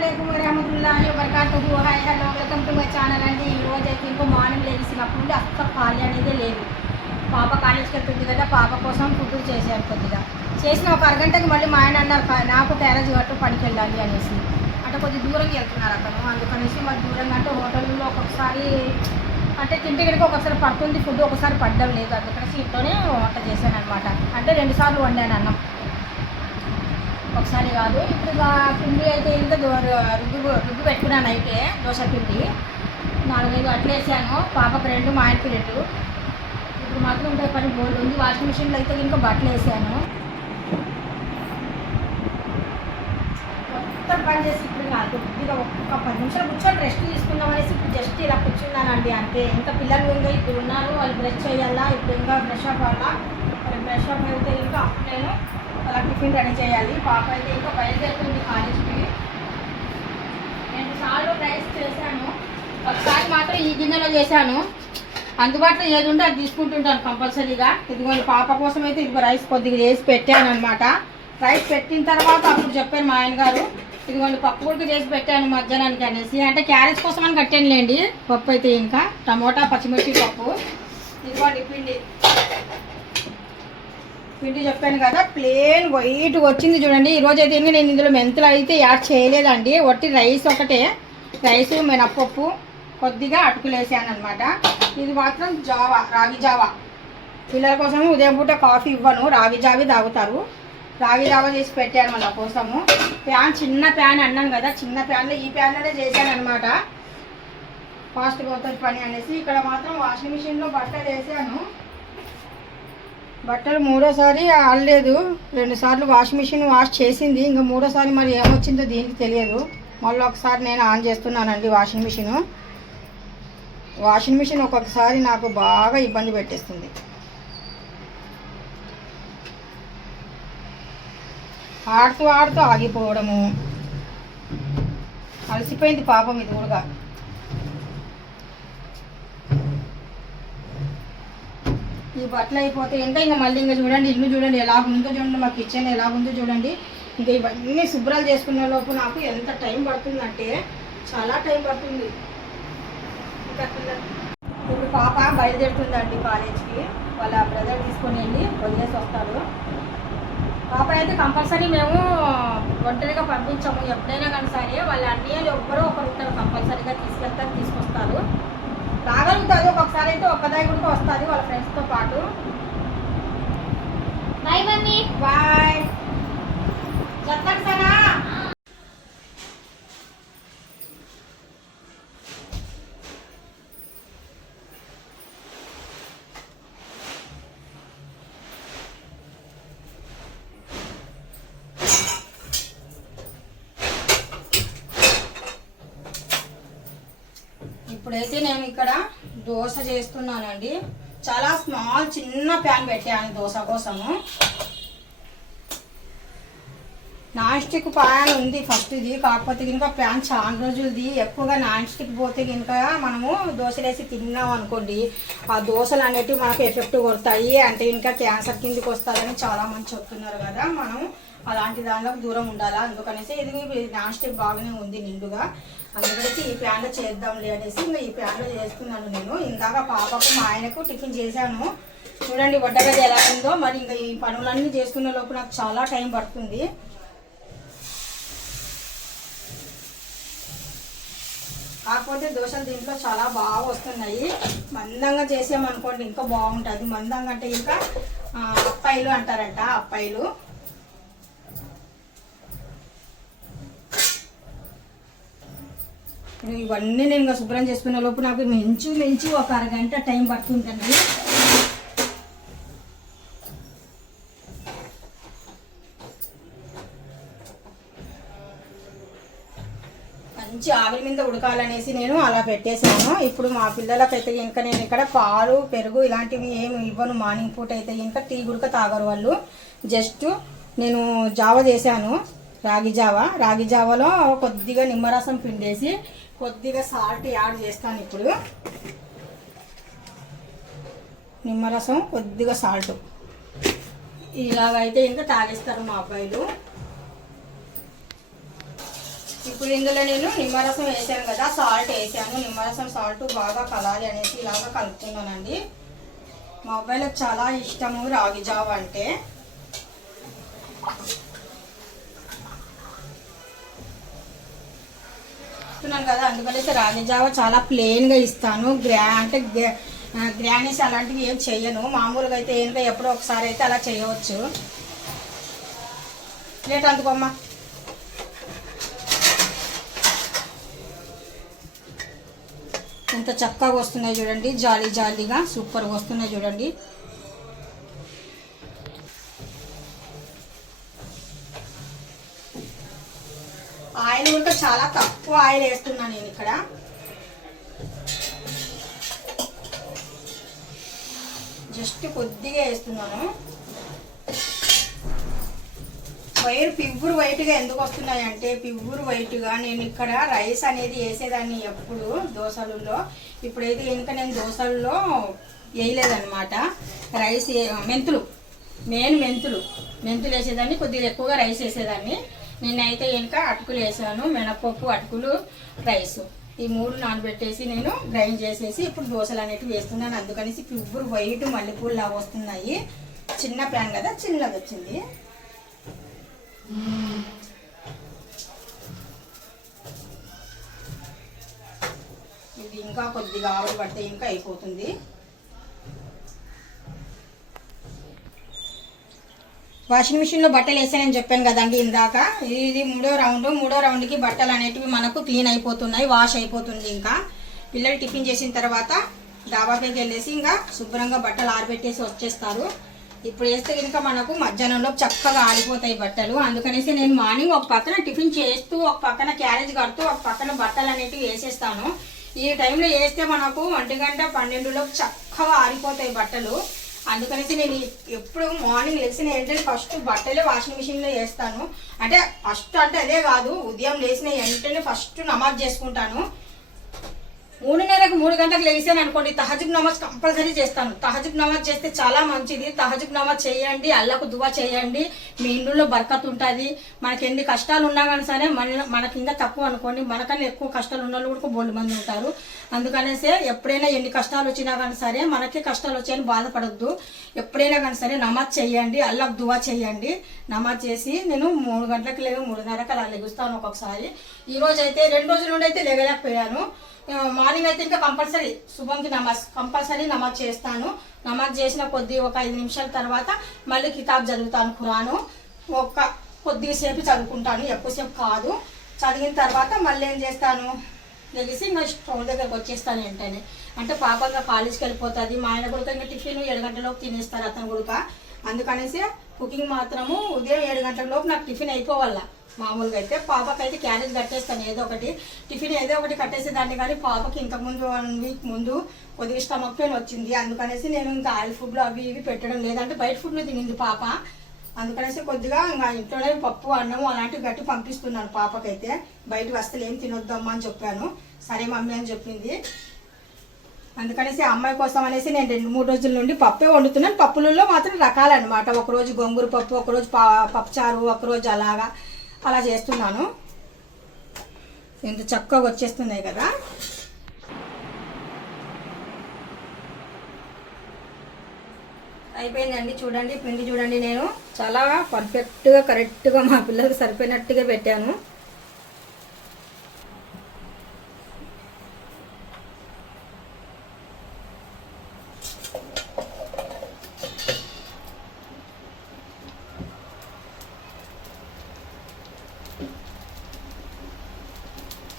అస్సలాముఅలైకుం వరహమతుల్లాహి వబరకాతుహు. Hi hello welcome to my channel అండి. ఈరోజు అయితే ఇంకో మార్నింగ్ లేచినప్పుడు నుండి అస్సలు ఖాళీ అనేది లేదు. పాప కాలేజ్కి వెళ్తుంది కదా, పాప కోసం ఫుడ్ చేశాను. కొద్దిగా చేసిన ఒక అరగంటకి మళ్ళీ మా ఆయన అన్నారు నాకు క్యారేజ్ కట్టు పనికి వెళ్ళాలి అనేసి. అంటే కొద్దిగా దూరంగా వెళ్తున్నారు అతను, అందుకనేసి మరి దూరంగా అంటే హోటల్లో ఒక్కొక్కసారి అంటే తింటే కనుక ఒకసారి పడుతుంది ఫుడ్, ఒకసారి పడ్డం లేదు. అందుకనేసి ఇంట్లోనే వంట చేశాను అనమాట. అంటే 2 సార్లు వండాను అన్నం, ఒకసారి కాదు. ఇప్పుడు పిండి అయితే ఇంకా రుబ్బు పెట్టుకున్నాను. అయితే దోశ పిండి 4-5 అట్లు వేసాను. పాపకు 2, మా ఆయనకి 2. ఇప్పుడు మాత్రం ఇంకా పని బోల్డ్ ఉంది. వాషింగ్ మిషన్లో అయితే ఇంకా బట్టలు వేసాను. మొత్తం పని చేసి ఇప్పుడు నాకు కొద్దిగా ఒక్క 10 నిమిషాలు కూర్చొని రెస్ట్ తీసుకుందాం అనేసి ఇప్పుడు జస్ట్ ఇలా కూర్చున్నానండి. అంతే. ఇంకా పిల్లలు ఇంకా ఇప్పుడు ఉన్నారు, వాళ్ళు బ్రష్ చేయాలా. ఇప్పుడు ఇంకా బ్రష్ అప్ అవ్వాలా. వాళ్ళు బ్రష్ అప్ అయితే ఇంకా నేను అలా టిఫిన్ రెడీ చేయాలి. పాప అయితే ఇంకా బయలుదేరుతుంది కాలేజ్కి. 2 సార్లు రైస్ చేశాను. ఒకసారి మాత్రం ఈ గిన్నెలో చేశాను. అందుబాటులో ఏది ఉంటే అది తీసుకుంటుంటాను కంపల్సరీగా. ఇదిగోండి పాప కోసం అయితే ఇదిగో రైస్ కొద్దిగా చేసి పెట్టాను అనమాట. రైస్ పెట్టిన తర్వాత అప్పుడు చెప్పాను మా ఆయన గారు, ఇదిగోండి పప్పు కూడా చేసి పెట్టాను మధ్యాహ్నానికి అనేసి. అంటే క్యారెట్ కోసం అని కట్టానులేండి. పప్పు అయితే ఇంకా టమోటా పచ్చిమిర్చి పప్పు. ఇదిగోండి పిండి చెప్పాను కదా, ప్లేన్ వైట్ వచ్చింది చూడండి. ఈరోజు అయితే నేను ఇందులో మెంతులు అయితే యాడ్ చేయలేదండి. ఒట్టి రైస్ ఒకటే, రైస్ మినప్పప్పు కొద్దిగా అటుకులు వేసాను అనమాట. ఇది మాత్రం రాగి జావా. పిల్లల కోసం ఉదయం పూట కాఫీ ఇవ్వను, రాగి జావి తాగుతారు. రాగి జావా చేసి పెట్టాను వాళ్ళ కోసము. చిన్న ప్యాన్ అన్నాను కదా, చిన్న ప్యాన్లో ఈ ప్యాన్లోనే చేశాను అనమాట. ఫాస్ట్గా అవుతుంది పని అనేసి. ఇక్కడ మాత్రం వాషింగ్ మిషన్లో బట్టలు వేసాను. బట్టలు 3వసారి ఆడలేదు. 2 సార్లు వాషింగ్ మిషన్ వాష్ చేసింది. ఇంకా 3వసారి మరి ఏమొచ్చిందో దీనికి తెలియదు. మళ్ళీ ఒకసారి నేను ఆన్ చేస్తున్నానండి వాషింగ్ మిషన్ ఒక్కొక్కసారి నాకు బాగా ఇబ్బంది పెట్టేస్తుంది. ఆడుతూ ఆగిపోవడము. అలసిపోయింది పాపం ఇది కూడా. ఈ బట్టలు అయిపోతే ఇంకా మళ్ళీ ఇంకా చూడండి ఇల్లు చూడండి ఎలా ఉందో చూడండి, మా కిచెన్ ఎలా ఉందో చూడండి. ఇంకా ఇవన్నీ శుభ్రాలు చేసుకునే లోపు నాకు ఎంత టైం పడుతుందంటే చాలా టైం పడుతుంది. ఇంకా ఇప్పుడు పాప బయలుదేరుతుందండి కాలేజ్కి. వాళ్ళ బ్రదర్ తీసుకొని వెళ్ళి వదిలేసి వస్తారు. పాప అయితే కంపల్సరీ మేము ఒంటరిగా పంపించాము. ఎప్పుడైనా కానీ సరే వాళ్ళ అన్నయ్యలు ఎవ్వరో ఒకరు ఉంటారు, కంపల్సరీగా తీసుకొస్తారు. రాగలుగుతుంది. ఒక్కొక్కసారి అయితే ఒక్కదాయి కూడా వస్తుంది వాళ్ళ ఫ్రెండ్స్తో పాటు. Bye mummy. బాయ్. చెప్తాను సనా. ఇప్పుడైతే నేను ఇక్కడ దోశ చేస్తున్నానండి. చాలా చిన్న ప్యాన్ పెట్టాను దోశ కోసము. నాన్ స్టిక్ ప్యాన్ ఉంది ఫస్ట్ ఇది. కాకపోతే కనుక ప్యాన్ చాలా రోజులది. ఎక్కువగా నాన్ స్టిక్ పోతే కనుక మనము దోశలు వేసి తిన్నాం అనుకోండి, ఆ దోశలు అనేటివి మనకు ఎఫెక్ట్ కొడతాయి. అంటే ఇంకా క్యాన్సర్ కిందకి వస్తుందని చాలామంది చెప్తున్నారు కదా. మనం అలాంటి దానిలోకి దూరం ఉండాలా. అందుకనేసి ఇది నాన్ స్టిక్ బాగానే ఉంది నిండుగా. అందుకనేసి ఈ ప్యాన్లో చేద్దాంలే అనేసి ఇంకా ఈ ప్యాన్లో చేస్తున్నాను నేను. ఇందాక పాపకు మా ఆయనకు టిఫిన్ చేశాను. చూడండి వడ్డగది ఎలా ఉందో. మరి ఇంకా ఈ పనులన్నీ చేసుకునే లోపు నాకు చాలా టైం పడుతుంది. కాకపోతే దోశలు దీంట్లో చాలా బాగా వస్తున్నాయి. మందంగా చేసామనుకోండి ఇంకా బాగుంటుంది. మందంగా అంటే ఇంకా అప్పాయిలు అంటారంట, అప్పాయిలు. ఇవన్నీ నేను ఇంకా శుభ్రం చేసుకునే లోపు నాకు మించి ఒక అరగంట టైం పడుతుందండి. మంచి ఆవిరి మీద ఉడకాలనేసి నేను అలా పెట్టేశాను. ఇప్పుడు మా పిల్లలకైతే ఇంకా నేను ఇక్కడ పాలు పెరుగు ఇలాంటివి ఏమి ఇవ్వను. మార్నింగ్ పూట అయితే ఇంకా టీ గుడక తాగరు వాళ్ళు. జస్ట్ నేను జావా చేశాను, రాగి జావలో కొద్దిగా నిమ్మరసం పిండేసి కొద్దిగా సాల్ట్ యాడ్ చేస్తాను. ఇప్పుడు నిమ్మరసం కొద్దిగా సాల్ట్ ఇలాగైతే ఇంకా తాగేస్తారు మా అబ్బాయిలు. ఇప్పుడు ఇందులో నేను నిమ్మరసం వేసాను కదా, సాల్ట్ వేసాను. నిమ్మరసం సాల్ట్ బాగా కలాలి అనేసి ఇలాగా కలుపుతున్నానండి. మా అబ్బాయిలకు చాలా ఇష్టము రాగి జావ అంటే. చెప్తున్నాను కదా, అందుకనేసి రాగి జావ చాలా ప్లెయిన్గా ఇస్తాను. గ్రానీస్ అలాంటివి ఏం చెయ్యను. మామూలుగా అయితే ఏంటో ఎప్పుడో ఒకసారి అయితే అలా చేయవచ్చు. ప్లేట్ అందుకోమ్మా. ఎంత చక్కగా వస్తున్నాయి చూడండి, జాలీ జాలీగా సూపర్గా వస్తున్నాయి చూడండి. ఆయిల్ కూడా చాలా తక్కువ ఆయిల్ వేస్తున్నాను నేను ఇక్కడ. జస్ట్ కొద్దిగా వేస్తున్నాను. పివ్వురు వైట్గా ఎందుకు వస్తున్నాయి అంటే, పివ్వురు వైట్గా నేను ఇక్కడ రైస్ అనేది వేసేదాన్ని ఎప్పుడు దోశలలో. ఇప్పుడైతే ఇంకా నేను దోశల్లో వేయలేదన్నమాట. రైస్ మెంతులు వేసేదాన్ని, కొద్దిగా ఎక్కువగా రైస్ వేసేదాన్ని. నేనైతే ఇంకా అటుకులు వేసాను, మినపప్పు, అటుకులు, రైస్, ఈ 3 నానబెట్టేసి నేను గ్రైండ్ చేసేసి ఇప్పుడు దోశలు అనేటివి వేస్తున్నాను. అందుకనేసి పివ్వురు వైట్ మల్లెపూలు లాగా వస్తున్నాయి. చిన్న ప్యాన్ కదా, చిన్నది వచ్చింది. ఇది ఇంకా కొద్దిగా ఆవిరి పడితే ఇంకా అయిపోతుంది. వాషింగ్ మిషన్లో బట్టలు వేసానని చెప్పాను కదండి ఇందాక. ఇది మూడో రౌండ్కి బట్టలు అనేటివి మనకు క్లీన్ అయిపోతున్నాయి, వాష్ అయిపోతుంది. ఇంకా పిల్లలు టిఫిన్ చేసిన తర్వాత డాబాపైకి వెళ్ళేసి ఇంకా శుభ్రంగా బట్టలు ఆరబెట్టేసి వచ్చేస్తారు. ఇప్పుడు వేస్తే కనుక మనకు మధ్యాహ్నంలో చక్కగా ఆరిపోతాయి బట్టలు. అందుకనేసి నేను మార్నింగ్ ఒక పక్కన టిఫిన్ చేస్తూ, ఒక పక్కన క్యారేజ్ కడుతూ, ఒక పక్కన బట్టలు అనేటివి వేసేస్తాను. ఈ టైంలో వేస్తే మనకు 1-12 చక్కగా ఆరిపోతాయి బట్టలు. అందుకనేసి నేను ఎప్పుడు మార్నింగ్ లేచిన వెంటనే ఫస్ట్ బట్టలే వాషింగ్ మిషన్లో వేస్తాను. అంటే ఫస్ట్ అంటే అదే కాదు, ఉదయం లేచిన వెంటనే ఫస్ట్ నమాజ్ చేసుకుంటాను. 3 గంటలకు లేచాను అనుకోండి, తహజుద్ నమాజ్ కంపల్సరీ చేస్తాను. తహజుద్ నమాజ్ చేస్తే చాలా మంచిది. తహజుద్ నమాజ్ చేయండి, అల్లాకు దువా చేయండి, మీ ఇండ్లలో బర్కత్ ఉంటుంది. మనకి ఎన్ని కష్టాలు ఉన్నా కానీ సరే మనకి ఇంకా తక్కువ అనుకోండి, మనకన్నా ఎక్కువ కష్టాలు ఉన్న వాళ్ళు కూడా బోల్డ్ మంది ఉంటారు. అందుకనేసే ఎప్పుడైనా ఎన్ని కష్టాలు వచ్చినా కానీ సరే, మనకి కష్టాలు వచ్చాయని బాధపడద్దు. ఎప్పుడైనా కానీ సరే నమాజ్ చేయండి, అల్లాకు దువా చేయండి. నమాజ్ చేసి నేను 3 గంటలకు 3:30కి అలా లెగుస్తాను ఒక్కొక్కసారి. ఈరోజు అయితే 2 రోజుల నుండి అయితే లేగలేకపోయాను. మార్నింగ్ అయితే ఇంకా కంపల్సరీ శుభంకి కంపల్సరీ నమాజ్ చేస్తాను. నమాజ్ చేసిన ఒక 5 నిమిషాల తర్వాత మళ్ళీ కితాబ్ చదువుతాను. ఖురాను కొద్దిసేపు చదువుకుంటాను, ఎక్కువసేపు కాదు. చదివిన తర్వాత మళ్ళీ ఏం చేస్తాను, లెగిసి ఇంకా స్టవ్ దగ్గరకు వచ్చేస్తాను వెంటనే. అంటే పాప ఇంకా కాలేజ్కి వెళ్ళిపోతుంది. మా ఆయన కూడా ఇంకా టిఫిన్ 7 గంటలలోపు తినేస్తారు అతను కూడా. అందుకనేసి కుకింగ్ మాత్రము ఉదయం 7 గంటలలోపు నాకు టిఫిన్ అయిపోవాలా. మామూలుగా అయితే పాపకైతే క్యారేజ్ కట్టేస్తాను, ఏదో ఒకటి టిఫిన్ ఏదో ఒకటి కట్టేసేదాన్ని. కానీ పాపకి ఇంతకుముందు 1 వీక్ ముందు కొద్దిగా స్టమక్ పెయిన్ వచ్చింది. అందుకనేసి నేను ఇంకా ఆయిల్ ఫుడ్లు అవి ఇవి పెట్టడం లేదంటే బయట ఫుడ్లు తినింది పాప. అందుకనేసి కొద్దిగా ఇంకా ఇంట్లోనే పప్పు, అన్నము అలాంటివి గట్టి పంపిస్తున్నాను పాపకైతే. బయట వస్తువులు ఏం తినొద్దమ్మా అని చెప్పాను. సరే మమ్మీ అని చెప్పింది. అందుకనేసి అమ్మాయి కోసం అనేసి నేను 2-3 రోజుల నుండి పప్పే వండుతున్నాను. పప్పులలో మాత్రం రకాలన్నమాట. ఒకరోజు గోంగూర పప్పు, ఒకరోజు పప్పుచారు, ఒకరోజు అలా చేస్తున్నాను. ఎంత చక్కగా వచ్చేస్తున్నాయి కదా. అయిపోయిందండి. చూడండి పిండి చూడండి, నేను చాలా పర్ఫెక్ట్గా కరెక్ట్గా మా పిల్లలకు సరిపోయినట్టుగా పెట్టాను.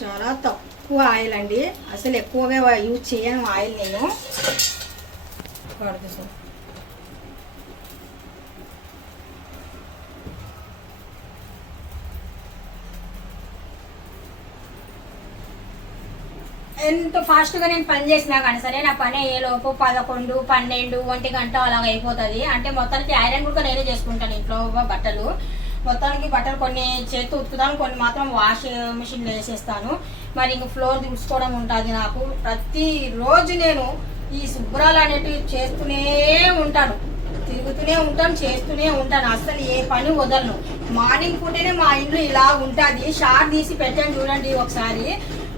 చాలా తక్కువ ఆయిల్ అండి, అసలు ఎక్కువగా యూజ్ చేయను ఆయిల్ నేను. ఎంత ఫాస్ట్గా నేను పని చేసినా కానీ సరే నా పని అయ్యేలోపు 11, 12, 1 గంట అలాగ అయిపోతుంది. అంటే మొత్తానికి ఐరన్ కూడా నేనే చేసుకుంటాను ఇంట్లో బట్టలు. మొత్తానికి బట్టలు కొన్ని చేతి ఉతుకుతాను, కొన్ని మాత్రం వాష్ మిషన్లో వేసేస్తాను. మరి ఇంక ఫ్లోర్ తుడుచుకోవడం ఉంటుంది నాకు. ప్రతిరోజు నేను ఈ శుభ్రాలు అనేటివి చేస్తూనే ఉంటాను, తిరుగుతూనే ఉంటాను, చేస్తూనే ఉంటాను. అసలు ఏ పని వదలను. మార్నింగ్ పూటనే మా ఇంట్లో ఇలా ఉంటుంది. షార్ట్ తీసి పెట్టండి చూడండి ఒకసారి.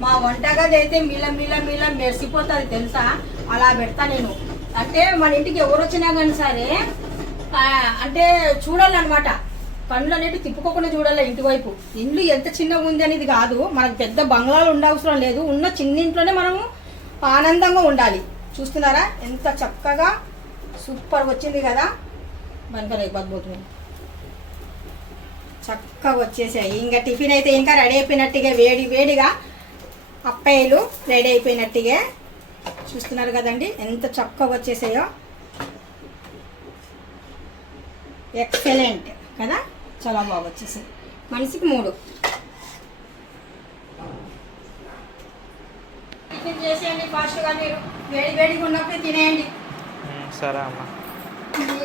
మా వంటగది అయితే మిల్ల మెరిసిపోతుంది తెలుసా, అలా పెడతా నేను. అంటే మన ఇంటికి ఎవరు వచ్చినా కానీ సరే అంటే చూడాలన్నమాట, కళ్ళు అనేవి తిప్పుకోకుండా చూడాలి ఇంటి వైపు. ఇల్లు ఎంత చిన్నగా ఉంది అనేది కాదు, మనకు పెద్ద బంగ్లాలు ఉండవసరం లేదు, ఉన్న చిన్న ఇంట్లోనే మనము ఆనందంగా ఉండాలి. చూస్తున్నారా ఎంత చక్కగా సూపర్ వచ్చింది కదా. బంకర్ అయిపోతుంది, చక్కగా వచ్చేసాయి. ఇంకా టిఫిన్ అయితే ఇంకా రెడీ అయిపోయినట్టుగా, వేడిగా అప్పాయిలు రెడీ అయిపోయినట్టుగా. చూస్తున్నారు కదండి ఎంత చక్కగా వచ్చేసాయో, ఎక్సలెంట్ కదా, చాలా బాగా వచ్చేసాయి. మనిషికి 3 టిఫిన్ చేసేయండి ఫాస్ట్గా, మీరు వేడిగా ఉన్నప్పుడు తినేయండి. సరే అమ్మ.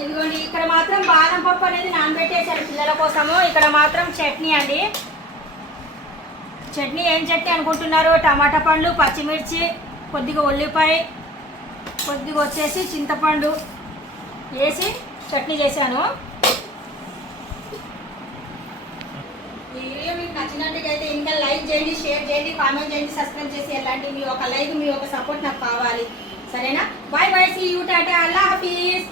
ఇదిగోండి ఇక్కడ మాత్రం బాదం పప్పు అనేది నానబెట్టేసాడు పిల్లల కోసము. ఇక్కడ మాత్రం చట్నీ అండి. చట్నీ ఏం చట్నీ అనుకుంటున్నారు? టమాటా పండ్లు, పచ్చిమిర్చి, కొద్దిగా ఉల్లిపాయ, కొద్దిగా వచ్చేసి చింతపండు వేసి చట్నీ చేశాను. ఈ వీడియో మీకు నచ్చినట్టుగా అయితే ఇంకా లైక్ చేయండి, షేర్ చేయండి, కామెంట్ చేయండి, సబ్స్క్రైబ్ చేసి ఎలాంటి మీ ఒక లైక్, మీ ఒక సపోర్ట్ నాకు కావాలి. సరేనా? బాయ్ బాయ్, సీ యూ, టాటా, అల్లా హాఫీజ్.